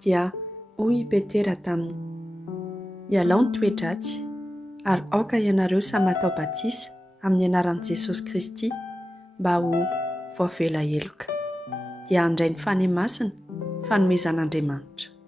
dia hoy Petera taminy: ialao ny toe-dratsy ary aoka ianareo samy atao batisa amin'ny anaran'i Jesosy Kristy mba ho voavela heloka, dia handray ny fanahy masina fanomezan'Andriamanitra.